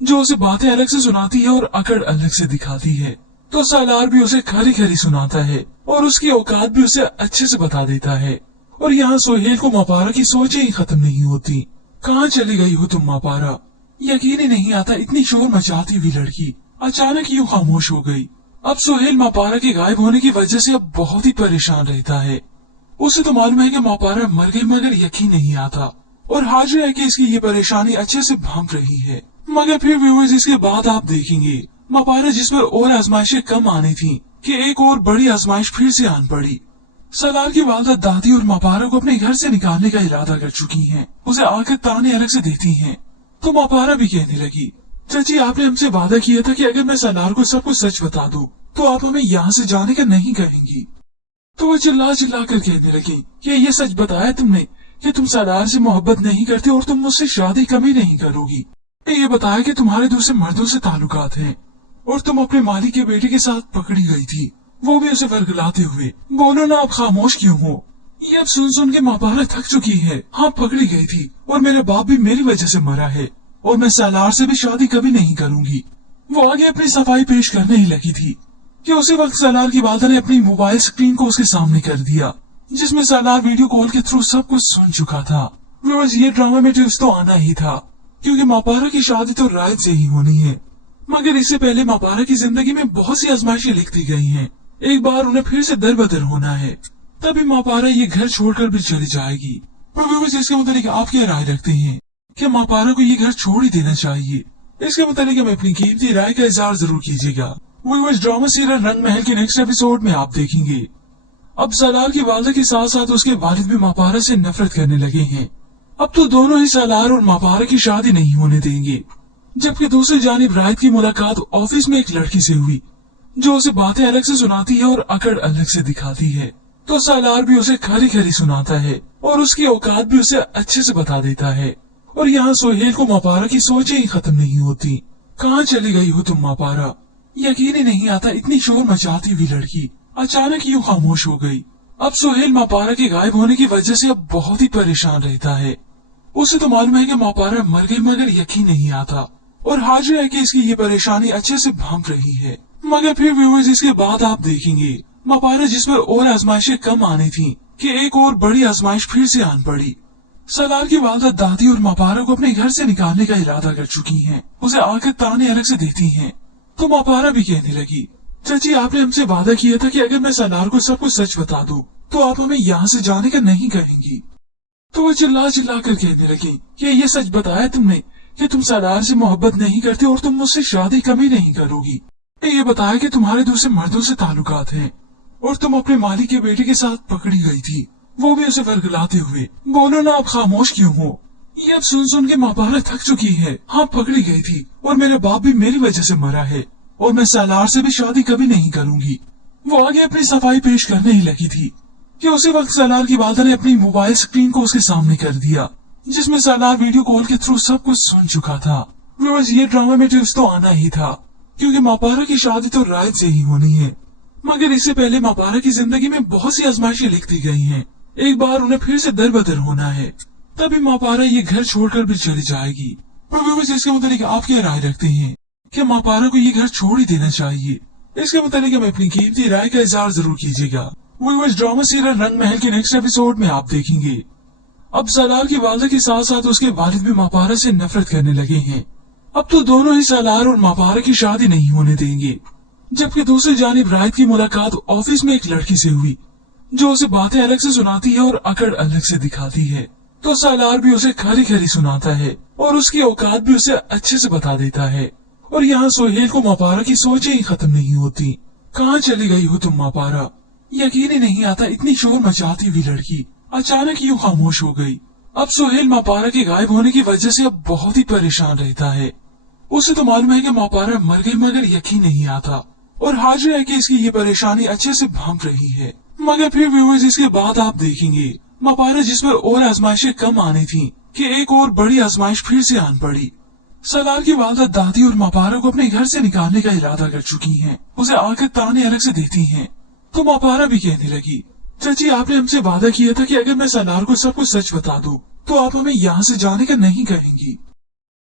जो उसे बातें अलग से सुनाती है और अकड़ अलग से दिखाती है। तो सालार भी उसे खरी खरी सुनाता है और उसकी औकात भी उसे अच्छे से बता देता है। और यहाँ सोहेल को मापारा की सोचें ही खत्म नहीं होती। कहाँ चली गई हो तुम मापारा? यकीन ही नहीं आता, इतनी शोर मचाती हुई लड़की अचानक यूँ खामोश हो गई। अब सोहेल मापारा के गायब होने की वजह से अब बहुत ही परेशान रहता है। उसे तो मालूम है कि मापारा मर गई, मगर यकीन नहीं आता और हाजिर है कि इसकी ये परेशानी अच्छे से भांप रही है। मगर फिर व्यूअर्स, इसके बाद आप देखेंगे मापारा जिस पर और आजमाइशें कम आनी थी कि एक और बड़ी आजमाइश फिर से आन पड़ी। सालार की वालदा दादी और मापारा को अपने घर से निकालने का इरादा कर चुकी हैं। उसे आकर ताने अलग से देती हैं। तो मापारा भी कहने लगी, चाची आपने हमसे वादा किया था कि अगर मैं सालार को सब कुछ सच बता दूं तो आप हमें यहाँ से जाने का नहीं कहेंगी। तो वो चिल्ला चिल्ला कर कहने लगी कि ये सच बताया तुमने कि तुम सालार से मोहब्बत नहीं करते और तुम मुझसे शादी कभी नहीं करोगी। ये बताया कि तुम्हारे दूसरे मर्दों से ताल्लुकात हैं और तुम अपने मालिक के बेटे के साथ पकड़ी गई थी, वो भी उसे वर्गलाते हुए। बोलो ना, आप खामोश क्यों हो? ये अब सुन के मापारा थक चुकी है। हाँ, पकड़ी गई थी और मेरा बाप भी मेरी वजह से मरा है और मैं सालार से भी शादी कभी नहीं करूंगी। वो आगे अपनी सफाई पेश करने ही लगी थी कि उसी वक्त सालार की वालदा ने अपनी मोबाइल स्क्रीन को उसके सामने कर दिया, जिसमें सालार वीडियो कॉल के थ्रू सब कुछ सुन चुका था। ये ड्रामा में ट्विस्ट तो आना ही था, क्योंकि मापारा की शादी तो रायत से ही होनी है। मगर इससे पहले मापारा की जिंदगी में बहुत सी आजमाइशें लिखती गई हैं। एक बार उन्हें फिर से दर बदर होना है, तभी मापारा ये घर छोड़कर भी चली जाएगी। इसके मुताबिक आप क्या राय रखते हैं? क्या मापारा को ये घर छोड़ ही देना चाहिए? इसके मुताबिक हमें अपनी कीमती राय का इजहार जरूर कीजिएगा। ड्रामा सीरियल रंग महल के नेक्स्ट एपिसोड में आप देखेंगे। अब सालार की वालदा के साथ साथ उसके वालिद भी मापारा से नफरत करने लगे हैं। अब तो दोनों ही सालार और मापारा की शादी नहीं होने देंगे। जबकि दूसरी जानिब रायत की मुलाकात ऑफिस में एक लड़की से हुई जो उसे बातें अलग से सुनाती है और अकड़ अलग से दिखाती है। तो सालार भी उसे खरी खरी सुनाता है और उसकी औकात भी उसे अच्छे से बता देता है। और यहाँ सुहेल को मापारा की सोचें ही खत्म नहीं होती। कहाँ चली गई हो तुम मापारा? यकीन ही नहीं आता इतनी शोर मचाती हुई लड़की अचानक यूं खामोश हो गई। अब सुहेल मापारा के गायब होने की वजह से अब बहुत ही परेशान रहता है। उसे तो मालूम है कि मापारा मर गई मगर यकीन नहीं आता और हाजिर है कि इसकी ये परेशानी अच्छे से भांप रही है। मगर फिर व्यूअर्स इसके बाद आप देखेंगे मापारा जिस पर और आजमाइशें कम आनी थी कि एक और बड़ी आजमाइश फिर से आन पड़ी। सलार की वालदा दादी और मापारा को अपने घर से निकालने का इरादा कर चुकी हैं। उसे आकर ताने अलग से देती हैं। तो मापारा भी कहने लगी, चाची आपने हमसे वादा किया था कि अगर मैं सलार को सब कुछ सच बता दूं तो आप हमें यहाँ से जाने का नहीं कहेंगी। तो वो चिल्ला चिल्ला कर कहने लगी कि ये सच बताया तुमने कि तुम सलार से मोहब्बत नहीं करते और तुम मुझसे शादी कभी नहीं करोगी। ये बताया कि तुम्हारे दूसरे मर्दों से ताल्लुकात हैं और तुम अपने मालिक के बेटे के साथ पकड़ी गई थी, वो भी उसे वर्गलाते हुए। बोलो ना आप खामोश क्यों हो? ये अब सुन के मापारा थक चुकी है। हाँ पकड़ी गई थी और मेरा बाप भी मेरी वजह से मरा है और मैं सलार से भी शादी कभी नहीं करूंगी। वो आगे अपनी सफाई पेश करने ही लगी थी कि उसी वक्त सलार की वालदा ने अपनी मोबाइल स्क्रीन को उसके सामने कर दिया जिसमें सलार वीडियो कॉल के थ्रू सब कुछ सुन चुका था। व्यूअर्स ये ड्रामा में ट्विस्ट तो आना ही था क्योंकि मापारा की शादी तो रायत से ही होनी है। मगर इससे पहले मापारा की जिंदगी में बहुत सी आजमाइशें लिखती गई हैं। एक बार उन्हें फिर से दर बदर होना है, तभी मापारा ये घर छोड़कर भी चली जाएगी। पर व्यूअर्स इसके मुताबिक आप क्या राय रखते हैं? क्या मापारा को ये घर छोड़ ही देना चाहिए? इसके मुताबिक हमें अपनी कीमती राय का इजहार जरूर कीजिएगा। व्यूअर्स ड्रामा सीरियल रंग महल के नेक्स्ट एपिसोड में आप देखेंगे अब सलार की वालदा के साथ साथ उसके वालिद भी मापारा से नफरत करने लगे हैं। अब तो दोनों ही सलार और मापारा की शादी नहीं होने देंगे। जबकि दूसरी जानिब रायत की मुलाकात ऑफिस में एक लड़की से हुई जो उसे बातें अलग से सुनाती है और अकड़ अलग से दिखाती है। तो सलार भी उसे खरी खरी सुनाता है और उसकी औकात भी उसे अच्छे से बता देता है। और यहाँ सुहेल को मापारा की सोचें ही खत्म नहीं होती। कहाँ चली गई हो तुम मापारा? यकीन ही नहीं आता इतनी शोर मचाती हुई लड़की अचानक यूं खामोश हो गई। अब सुहेल मापारा के गायब होने की वजह से अब बहुत ही परेशान रहता है। उसे तो मालूम है कि मापारा मर गई मगर यकीन नहीं आता और हाजिर है कि इसकी ये परेशानी अच्छे से भांप रही है। मगर फिर व्यूअर्स इसके बाद आप देखेंगे मापारा जिस पर और आजमाइशें कम आनी थी कि एक और बड़ी आजमाइश फिर से आन पड़ी। सलार की वालदा दादी और मापारा को अपने घर से निकालने का इरादा कर चुकी हैं। उसे आकर ताने अलग से देती हैं। तो मापारा भी कहने लगी, चाची आपने हमसे वादा किया था कि अगर मैं सलार को सब कुछ सच बता दूं तो आप हमें यहाँ से जाने का नहीं कहेंगी।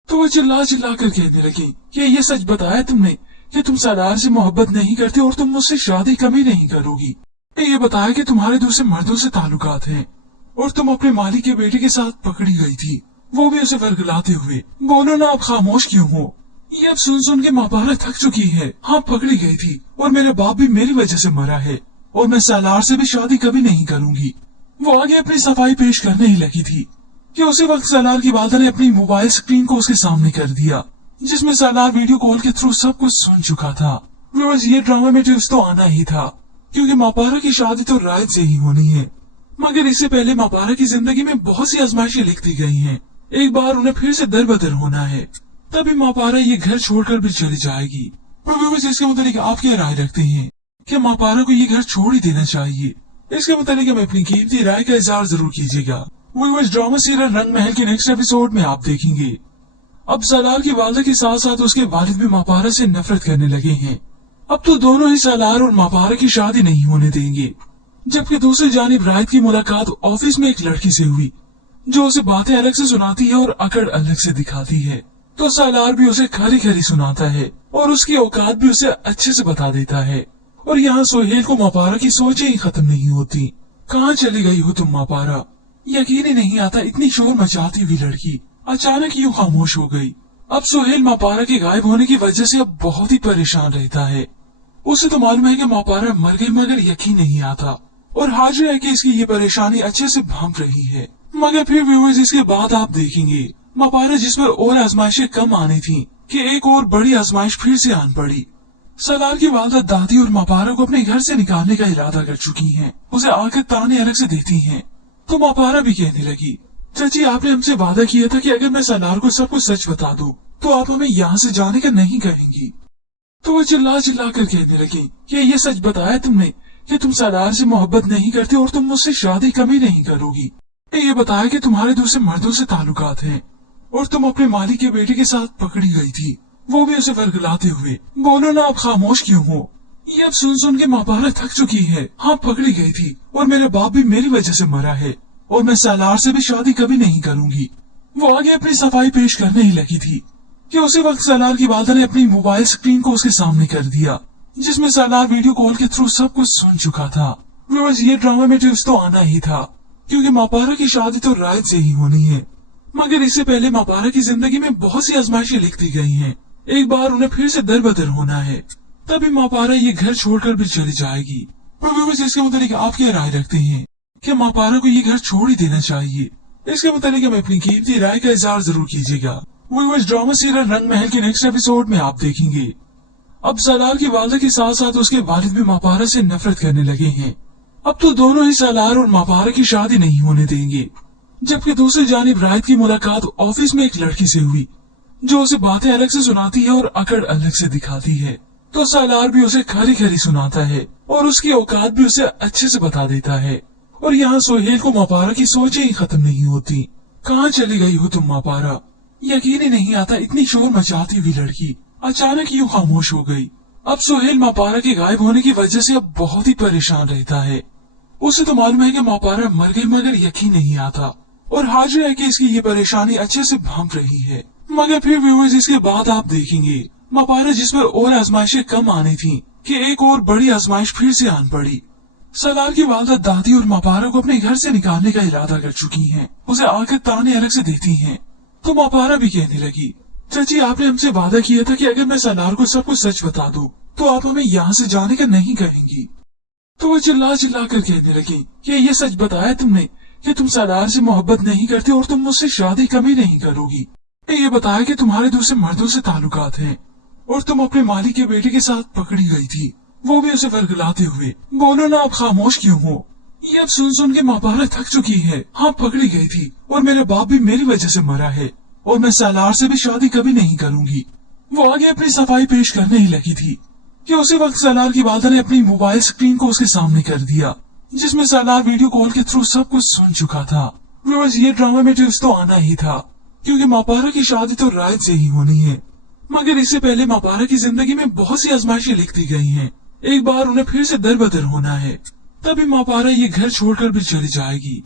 तो वो चिल्ला चिल्ला कर कहने लगी कि ये सच बताया तुमने कि तुम सलार से मोहब्बत नहीं करते और तुम मुझसे शादी कभी नहीं करोगी। ये बताया कि तुम्हारे दूसरे मर्दों से ताल्लुकात हैं और तुम अपने मालिक के बेटे के साथ पकड़ी गई थी, वो भी उसे वर्गलाते हुए। बोलो ना आप खामोश क्यों हो? ये अब सुन के मापारा थक चुकी है। हाँ पकड़ी गई थी और मेरा बाप भी मेरी वजह से मरा है और मैं सलार से भी शादी कभी नहीं करूंगी। वो आगे अपनी सफाई पेश करने ही लगी थी कि उसी वक्त सलार की वालदा ने अपनी मोबाइल स्क्रीन को उसके सामने कर दिया जिसमें सलार वीडियो कॉल के थ्रू सब कुछ सुन चुका था। व्यूअर्स ये ड्रामा में ट्विस्ट तो आना ही था क्योंकि मापारा की शादी तो रायत से ही होनी है। मगर इससे पहले मापारा की जिंदगी में बहुत सी आजमाइशें लिखती गई हैं। एक बार उन्हें फिर से दर बदर होना है, तभी मापारा ये घर छोड़कर भी चली जाएगी। पर व्यूअर्स इसके मुताबिक आप क्या राय रखते हैं? क्या मापारा को ये घर छोड़ ही देना चाहिए? इसके मुताबिक हमें अपनी कीमती राय का इजहार जरूर कीजिएगा। व्यूअर्स ड्रामा सीरियल रंग महल के नेक्स्ट एपिसोड में आप देखेंगे अब सलार की वालदा के साथ साथ उसके वालिद भी मापारा से नफरत करने लगे हैं। अब तो दोनों ही सलार और मापारा की शादी नहीं होने देंगे। जबकि दूसरी जानिब रायत की मुलाकात ऑफिस में एक लड़की से हुई जो उसे बातें अलग से सुनाती है और अकड़ अलग से दिखाती है। तो सलार भी उसे खरी खरी सुनाता है और उसकी औकात भी उसे अच्छे से बता देता है। और यहाँ सुहेल को मापारा की सोचें ही खत्म नहीं होती। कहाँ चली गई हो तुम मापारा? यकीन ही नहीं आता इतनी शोर मचाती हुई लड़की अचानक यूं खामोश हो गई। अब सुहेल मापारा के गायब होने की वजह से अब बहुत ही परेशान रहता है। उसे तो मालूम है कि मापारा मर गई मगर यकीन नहीं आता और हाजिर है कि इसकी ये परेशानी अच्छे से भांप रही है। मगर फिर व्यूअर्स इसके बाद आप देखेंगे मापारा जिस पर और आजमाइशें कम आनी थी कि एक और बड़ी आजमाइश फिर से आन पड़ी। सलार की वालदा दादी और मापारा को अपने घर से निकालने का इरादा कर चुकी हैं। उसे आकर ताने अलग से देती हैं। तो मापारा भी कहने लगी, चाची आपने हमसे वादा किया था कि अगर मैं सलार को सब कुछ सच बता दूं तो आप हमें यहाँ से जाने का नहीं कहेंगी। तो वो चिल्ला चिल्ला कर कहने लगी कि ये सच बताया तुमने कि तुम सालार से मोहब्बत नहीं करती और तुम मुझसे शादी कभी नहीं करोगी। ये बताया कि तुम्हारे दूसरे मर्दों से ताल्लुकात हैं और तुम अपने मालिक के बेटे के साथ पकड़ी गई थी, वो भी उसे वर्गलाते हुए। बोलो ना, आप खामोश क्यों हो? ये अब सुन के मापारा थक चुकी है। हाँ, पकड़ी गई थी और मेरा बाप भी मेरी वजह से मरा है और मैं सालार से भी शादी कभी नहीं करूंगी। वो आगे अपनी सफाई पेश करने ही लगी थी कि उसी वक्त सालार की वालदा ने अपनी मोबाइल स्क्रीन को उसके सामने कर दिया, जिसमें सालार वीडियो कॉल के थ्रू सब कुछ सुन चुका था। ये ड्रामा में ट्विस्ट तो आना ही था, क्योंकि मापारा की शादी तो रायत से ही होनी है। मगर इससे पहले मापारा की जिंदगी में बहुत सी आजमाइशें लिखती गई हैं। एक बार उन्हें फिर से दर बदर होना है, तभी मापारा ये घर छोड़कर भी चली जाएगी। इसके मुताबिक आप क्या राय रखते हैं? क्या मापारा को ये घर छोड़ ही देना चाहिए? इसके मुताबिक हमें अपनी कीमती राय का इजहार जरूर कीजिएगा। ड्रामा सीरियल रंग महल के नेक्स्ट एपिसोड में आप देखेंगे। अब सालार की वालदा के साथ साथ उसके वालिद भी मापारा से नफरत करने लगे हैं। अब तो दोनों ही सालार और मापारा की शादी नहीं होने देंगे। जबकि दूसरी जानिब रायत की मुलाकात ऑफिस में एक लड़की से हुई, जो उसे बातें अलग से सुनाती है और अकड़ अलग से दिखाती है। तो सालार भी उसे खरी खरी सुनाता है और उसकी औकात भी उसे अच्छे से बता देता है। और यहाँ सोहेल को मापारा की सोचें ही खत्म नहीं होती। कहाँ चली गई हो तुम मापारा? यकीन ही नहीं आता, इतनी शोर मचाती हुई लड़की अचानक यूँ खामोश हो गई। अब सोहेल मापारा के गायब होने की वजह से अब बहुत ही परेशान रहता है। उसे तो मालूम है कि मापारा मर गई, मगर यकीन नहीं आता और हाजिर है कि इसकी ये परेशानी अच्छे से भांप रही है। मगर फिर व्यूअर्स, इसके बाद आप देखेंगे मापारा जिस पर और आजमाइशें कम आनी थी कि एक और बड़ी आजमाइश फिर से आन पड़ी। सालार की वालदा दादी और मापारा को अपने घर से निकालने का इरादा कर चुकी हैं। उसे आकर ताने अलग से देती हैं। तो मापारा भी कहने लगी, चाची आपने हमसे वादा किया था कि अगर मैं सालार को सब कुछ सच बता दूं तो आप हमें यहाँ से जाने का नहीं कहेंगी। तो वो चिल्ला चिल्ला कर कहने लगी कि ये सच बताया तुमने कि तुम सालार से मोहब्बत नहीं करती और तुम मुझसे शादी कभी नहीं करोगी। ये बताया कि तुम्हारे दूसरे मर्दों से ताल्लुकात हैं और तुम अपने मालिक के बेटे के साथ पकड़ी गई थी, वो भी उसे वर्गलाते हुए। बोलो ना, आप खामोश क्यों हो? ये अब सुन के मापारा थक चुकी है। हाँ, पकड़ी गई थी और मेरा बाप भी मेरी वजह से मरा है और मैं सालार से भी शादी कभी नहीं करूंगी। वो आगे अपनी सफाई पेश करने ही लगी थी कि उसी वक्त सालार की वालदा ने अपनी मोबाइल स्क्रीन को उसके सामने कर दिया, जिसमें सालार वीडियो कॉल के थ्रू सब कुछ सुन चुका था। ये ड्रामा में ट्विस्ट तो आना ही था, क्योंकि मापारा की शादी तो रायत से ही होनी है। मगर इससे पहले मापारा की जिंदगी में बहुत सी आजमाइशें लिखती गई हैं। एक बार उन्हें फिर से दर बदर होना है, तभी मापारा ये घर छोड़कर भी चली जाएगी।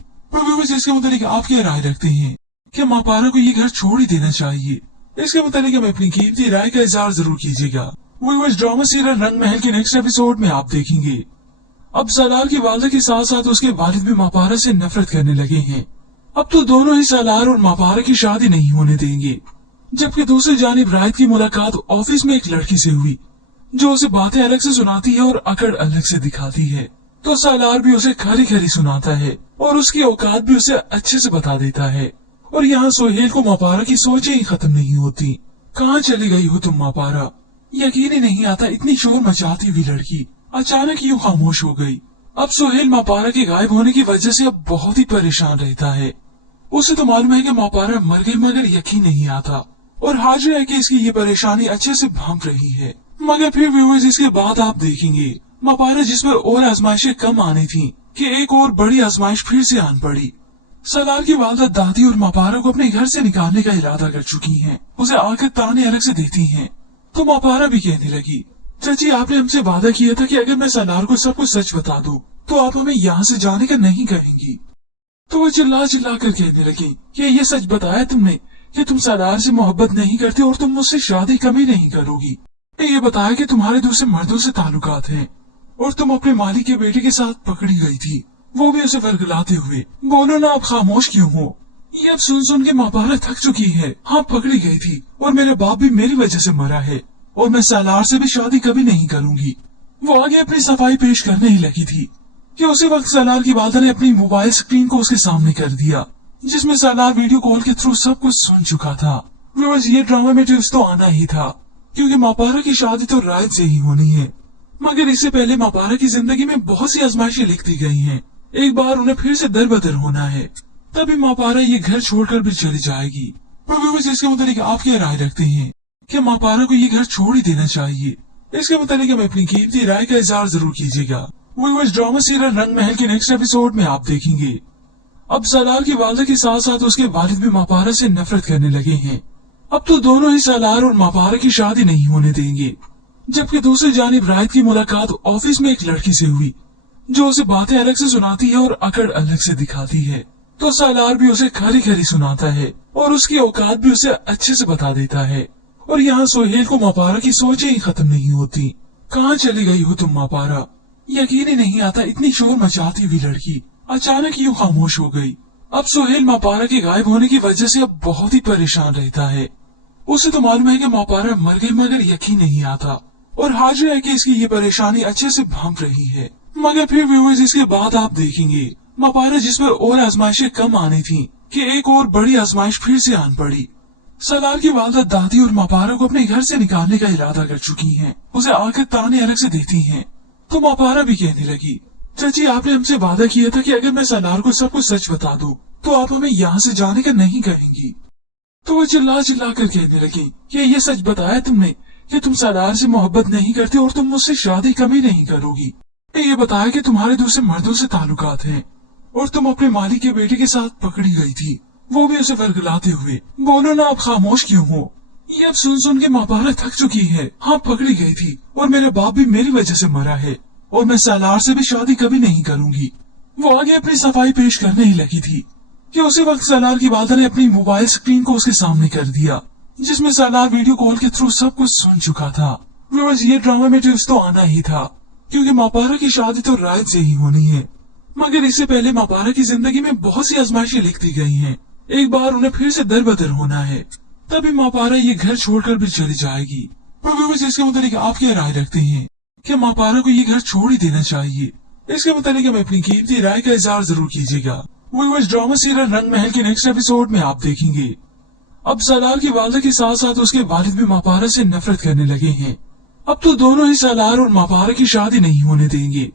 इसके मुताबिक आप क्या राय रखते हैं? क्या मापारा को ये घर छोड़ ही देना चाहिए? इसके मुताबिक हमें अपनी कीमती राय का इजहार जरूर कीजिएगा। ड्रामा सीरियल रंग महल के नेक्स्ट एपिसोड में आप देखेंगे। अब सालार की वालदा के साथ साथ उसके वालिद भी मापारा से नफरत करने लगे हैं। अब तो दोनों ही सालार और मापारा की शादी नहीं होने देंगे। जबकि दूसरी जानिब रायत की मुलाकात ऑफिस में एक लड़की से हुई, जो उसे बातें अलग से सुनाती है और अकड़ अलग से दिखाती है। तो सालार भी उसे खरी खरी सुनाता है और उसकी औकात भी उसे अच्छे से बता देता है। और यहाँ सोहेल को मापारा की सोचें ही खत्म नहीं होती। कहाँ चली गई हो तुम मापारा? यकीन ही नहीं आता, इतनी शोर मचाती हुई लड़की अचानक यूँ खामोश हो गई। अब सोहेल मापारा के गायब होने की वजह से अब बहुत ही परेशान रहता है। उसे तो मालूम है कि मापारा मर गई, मगर यकीन नहीं आता और हाजिर है कि इसकी ये परेशानी अच्छे से भांप रही है। मगर फिर व्यूअर्स, इसके बाद आप देखेंगे मापारा जिस पर और आजमाइशें कम आनी थी कि एक और बड़ी आजमाइश फिर से आन पड़ी। सालार की वालदा दादी और मापारा को अपने घर से निकालने का इरादा कर चुकी हैं। उसे आकर ताने अलग से देती हैं। तो मापारा भी कहने लगी, चाची आपने हमसे वादा किया था कि अगर मैं सालार को सब कुछ सच बता दूं तो आप हमें यहाँ से जाने का नहीं कहेंगी। तो वो चिल्ला चिल्ला कर कहने लगी कि ये सच बताया तुमने कि तुम सालार से मोहब्बत नहीं करती और तुम मुझसे शादी कभी नहीं करोगी। ये बताया कि तुम्हारे दूसरे मर्दों से ताल्लुकात हैं और तुम अपने मालिक के बेटे के साथ पकड़ी गई थी, वो भी उसे वर्गलाते हुए। बोलो ना, आप खामोश क्यों हो? ये अब सुन के मापारा थक चुकी है। हाँ, पकड़ी गई थी और मेरा बाप भी मेरी वजह से मरा है और मैं सालार से भी शादी कभी नहीं करूंगी। वो आगे अपनी सफाई पेश करने ही लगी थी कि उसी वक्त सालार की वालदा ने अपनी मोबाइल स्क्रीन को उसके सामने कर दिया, जिसमें सालार वीडियो कॉल के थ्रू सब कुछ सुन चुका था। ये ड्रामा में ट्विस्ट तो आना ही था, क्योंकि मापारा की शादी तो रायत से ही होनी है। मगर इससे पहले मापारा की जिंदगी में बहुत सी आजमाइशें लिखती गई हैं। एक बार उन्हें फिर से दर बदर होना है, तभी मापारा ये घर छोड़कर भी चली जाएगी। व्यूअर्स, इसके मुताबिक आप क्या राय रखते हैं? क्या मापारा को ये घर छोड़ ही देना चाहिए? इसके मुताबिक हमें अपनी कीमती राय का इजहार जरूर कीजिएगा। व्यूअर्स, ड्रामा सीरियल रंग महल के नेक्स्ट एपिसोड में आप देखेंगे अब सालार की वालदा के साथ साथ उसके वालिद भी मापारा से नफरत करने लगे हैं। अब तो दोनों ही सालार और मापारा की शादी नहीं होने देंगे। जबकि दूसरी जानिब रायत की मुलाकात ऑफिस में एक लड़की से हुई जो उसे बातें अलग से सुनाती है और अकड़ अलग से दिखाती है। तो सालार भी उसे खरी खरी सुनाता है और उसकी औकात भी उसे अच्छे से बता देता है। और यहाँ सोहेल को मापारा की सोचें ही खत्म नहीं होती। कहाँ चली गई हो तुम मापारा? यकीन ही नहीं आता इतनी शोर मचाती हुई लड़की अचानक यूं खामोश हो गई। अब सोहेल मापारा के गायब होने की वजह से अब बहुत ही परेशान रहता है। उसे तो मालूम है कि मापारा मर गई, मगर यकीन नहीं आता और हाजिर है कि इसकी ये परेशानी अच्छे से भांप रही है। मगर फिर व्यूअर्स, इसके बाद आप देखेंगे मापारा जिस पर और आजमाइशें कम आनी थी कि एक और बड़ी आजमाइश फिर से आन पड़ी। सालार की वालदा दादी और मापारा को अपने घर से निकालने का इरादा कर चुकी हैं। उसे आकर ताने अलग से देती हैं। तो मापारा भी कहने लगी, चाची आपने हमसे वादा किया था कि अगर मैं सालार को सब कुछ सच बता दूं तो आप हमें यहाँ से जाने का नहीं कहेंगी। तो वो चिल्ला चिल्ला कर कहने लगी कि ये सच बताया तुमने कि तुम सालार से मोहब्बत नहीं करते और तुम मुझसे शादी कभी नहीं करोगी। ये बताया कि तुम्हारे दूसरे मर्दों से ताल्लुकात हैं और तुम अपने मालिक के बेटे के साथ पकड़ी गई थी, वो भी उसे वर्गलाते हुए। बोलो ना, आप खामोश क्यों हो? ये अब सुन के मापारा थक चुकी है। हाँ, पकड़ी गई थी और मेरा बाप भी मेरी वजह से मरा है और मैं सालार से भी शादी कभी नहीं करूंगी। वो आगे अपनी सफाई पेश करने ही लगी थी कि उसी वक्त सालार की वालदा ने अपनी मोबाइल स्क्रीन को उसके सामने कर दिया, जिसमें सालार वीडियो कॉल के थ्रू सब कुछ सुन चुका था। व्यूअर्स, ये ड्रामा में ट्विस्ट तो आना ही था क्योंकि मापारा की शादी तो रायत से ही होनी है। मगर इससे पहले मापारा की जिंदगी में बहुत सी आजमाइशें लिखती गई हैं। एक बार उन्हें फिर से दर बदर होना है, तभी मापारा ये घर छोड़कर भी चली जाएगी। व्यूअर्स, इसके मुताबिक आप क्या राय रखते हैं? क्या मापारा को ये घर छोड़ ही देना चाहिए? इसके मुताबिक हमें अपनी कीमती राय का इजहार जरूर कीजिएगा। व्यूअर्स, ड्रामा सीरियल रंग महल के नेक्स्ट एपिसोड में आप देखेंगे अब सालार की वालदा के साथ साथ उसके वालिद भी मापारा से नफरत करने लगे हैं। अब तो दोनों ही सालार और मापारा की शादी नहीं होने देंगे।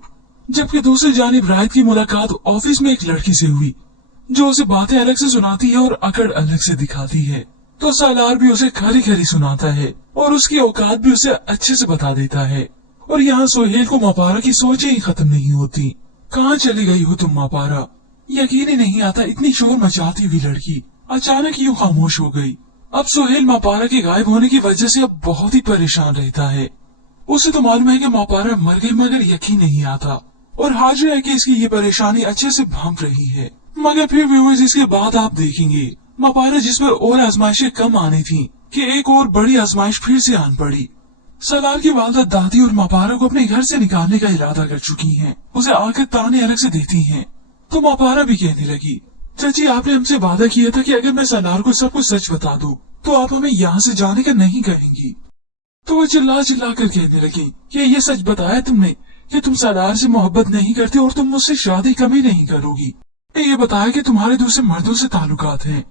जबकि दूसरी जानिब रायत की मुलाकात ऑफिस में एक लड़की से हुई जो उसे बातें अलग से सुनाती है और अकड़ अलग से दिखाती है। तो सालार भी उसे खरी खरी सुनाता है और उसकी औकात भी उसे अच्छे से बता देता है। और यहाँ सोहेल को मापारा की सोचें ही खत्म नहीं होती। कहाँ चली गई हो तुम मापारा? यकीन ही नहीं आता इतनी शोर मचाती हुई लड़की अचानक यूं खामोश हो गई। अब सोहेल मापारा के गायब होने की वजह से अब बहुत ही परेशान रहता है। उसे तो मालूम है कि मापारा मर गई, मगर यकीन नहीं आता और हाजिर है कि इसकी ये परेशानी अच्छे से भांप रही है। मगर फिर व्यूअर्स, इसके बाद आप देखेंगे मापारा जिस पर और आजमाइशें कम आनी थी कि एक और बड़ी आजमाइश फिर से आन पड़ी। सालार की वालदा दादी और मापारा को अपने घर से निकालने का इरादा कर चुकी हैं। उसे आकर ताने अलग से देती हैं। तो मापारा भी कहने लगी, चाची आपने हमसे वादा किया था कि अगर मैं सालार को सब कुछ सच बता दूं तो आप हमें यहाँ से जाने का नहीं कहेंगी। तो वो चिल्ला चिल्ला कर कहने लगी कि ये सच बताया तुमने कि तुम सालार से मोहब्बत नहीं करते और तुम मुझसे शादी कभी नहीं करोगी। ये बताया कि तुम्हारे दूसरे मर्दों से ताल्लुकात हैं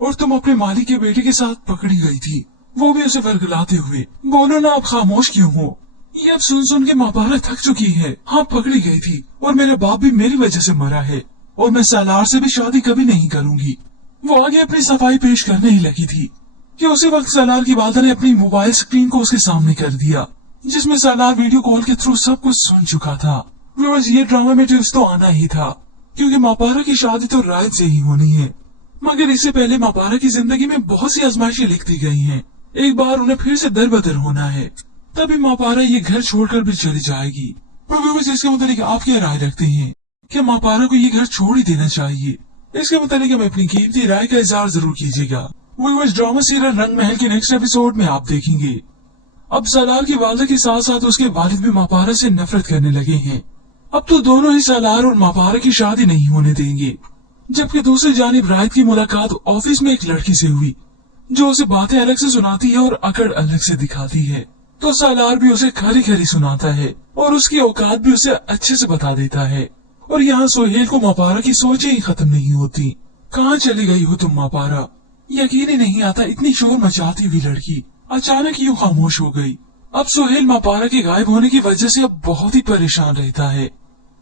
और तुम अपने मालिक के बेटे के साथ पकड़ी गई थी, वो भी उसे वर्गलाते हुए। बोलो ना, आप खामोश क्यों हो? ये अब सुन के मापारा थक चुकी है। हाँ, पकड़ी गई थी और मेरा बाप भी मेरी वजह से मरा है और मैं सालार से भी शादी कभी नहीं करूंगी। वो आगे अपनी सफाई पेश करने ही लगी थी कि उसी वक्त सालार की वालदा ने अपनी मोबाइल स्क्रीन को उसके सामने कर दिया, जिसमें सालार वीडियो कॉल के थ्रू सब कुछ सुन चुका था। व्यूअर्स, ये ड्रामा में ट्विस्ट तो आना ही था क्योंकि मापारा की शादी तो रायत से ही होनी है। मगर इससे पहले मापारा की जिंदगी में बहुत सी आजमाइशें लिखती गई हैं। एक बार उन्हें फिर से दर बदर होना है, तभी मापारा ये घर छोड़कर भी चली जाएगी। व्यूअर्स, इसके मुताबिक आप क्या राय रखते हैं? क्या मापारा को ये घर छोड़ ही देना चाहिए? इसके मुताबिक हमें अपनी कीमती राय का इजहार जरूर कीजिएगा। व्यूअर्स, ड्रामा सीरियल रंग महल के नेक्स्ट एपिसोड में आप देखेंगे अब सालार की वालदा के साथ साथ उसके वालिद भी मापारा से नफरत करने लगे हैं। अब तो दोनों ही सालार और मापारा की शादी नहीं होने देंगे। जबकि दूसरी जानिब रायत की मुलाकात ऑफिस में एक लड़की से हुई जो उसे बातें अलग से सुनाती है और अकड़ अलग से दिखाती है। तो सालार भी उसे खरी खरी सुनाता है और उसकी औकात भी उसे अच्छे से बता देता है। और यहाँ सोहेल को मापारा की सोचें ही खत्म नहीं होती। कहाँ चली गई हो तुम मापारा? यकीन ही नहीं आता इतनी शोर मचाती हुई लड़की अचानक यूं खामोश हो गई। अब सोहेल मापारा के गायब होने की वजह से अब बहुत ही परेशान रहता है।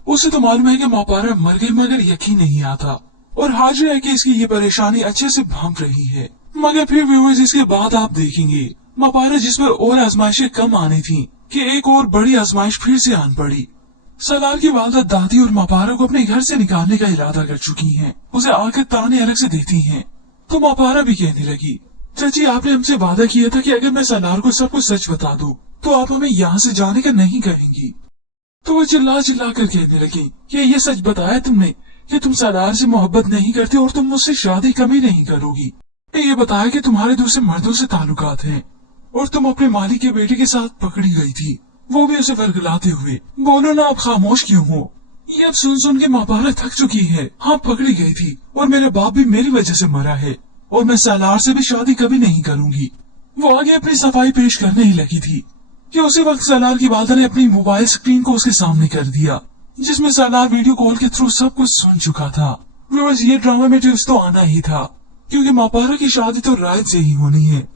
उसे तो मालूम है कि मापारा मर गई, मगर यकीन नहीं आता और हाजिर है कि इसकी ये परेशानी अच्छे से भांप रही है। मगर फिर व्यूअर्स इसके बाद आप देखेंगे मापारा जिस पर और आजमाइशें कम आनी थी कि एक और बड़ी आजमाइश फिर से आन पड़ी। सलार की वालदा दादी और मापारा को अपने घर से निकालने का इरादा कर चुकी हैं। उसे आकर ताने अलग से देती हैं। तो मापारा भी कहने लगी, चाची आपने हमसे वादा किया था कि अगर मैं सलार को सब कुछ सच बता दूं तो आप हमें यहाँ से जाने का नहीं कहेंगी। तो वो चिल्ला चिल्ला कर कहने लगी कि ये सच बताया तुमने कि तुम सलार से मोहब्बत नहीं करते और तुम मुझसे शादी कभी नहीं करोगी। ये बताया कि तुम्हारे दूसरे मर्दों से ताल्लुकात हैं और तुम अपने मालिक के बेटे के साथ पकड़ी गई थी, वो भी उसे वर्गलाते हुए। बोलो ना आप खामोश क्यों हो? ये अब सुन के मापारा थक चुकी है। हाँ पकड़ी गई थी और मेरा बाप भी मेरी वजह से मरा है और मैं सलार से भी शादी कभी नहीं करूंगी। वो आगे अपनी सफाई पेश करने ही लगी थी कि उसी वक्त सलार की वालदा ने अपनी मोबाइल स्क्रीन को उसके सामने कर दिया, जिसमें सलार वीडियो कॉल के थ्रू सब कुछ सुन चुका था। ये ड्रामा में ट्विस्ट तो आना ही था क्योंकि मापारा की शादी तो रायत से ही होनी है।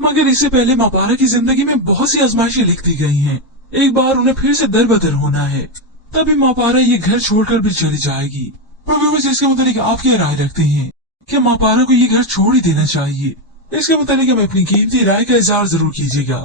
मगर इससे पहले मापारा की जिंदगी में बहुत सी आजमाइशें लिखती गई हैं। एक बार उन्हें फिर से दर बदर होना है, तभी मापारा ये घर छोड़कर भी चली जाएगी। इसके मुताबिक आप क्या राय रखते हैं? क्या मापारा को ये घर छोड़ ही देना चाहिए? इसके मुताबिक हमें अपनी कीमती राय का इजहार जरूर कीजिएगा।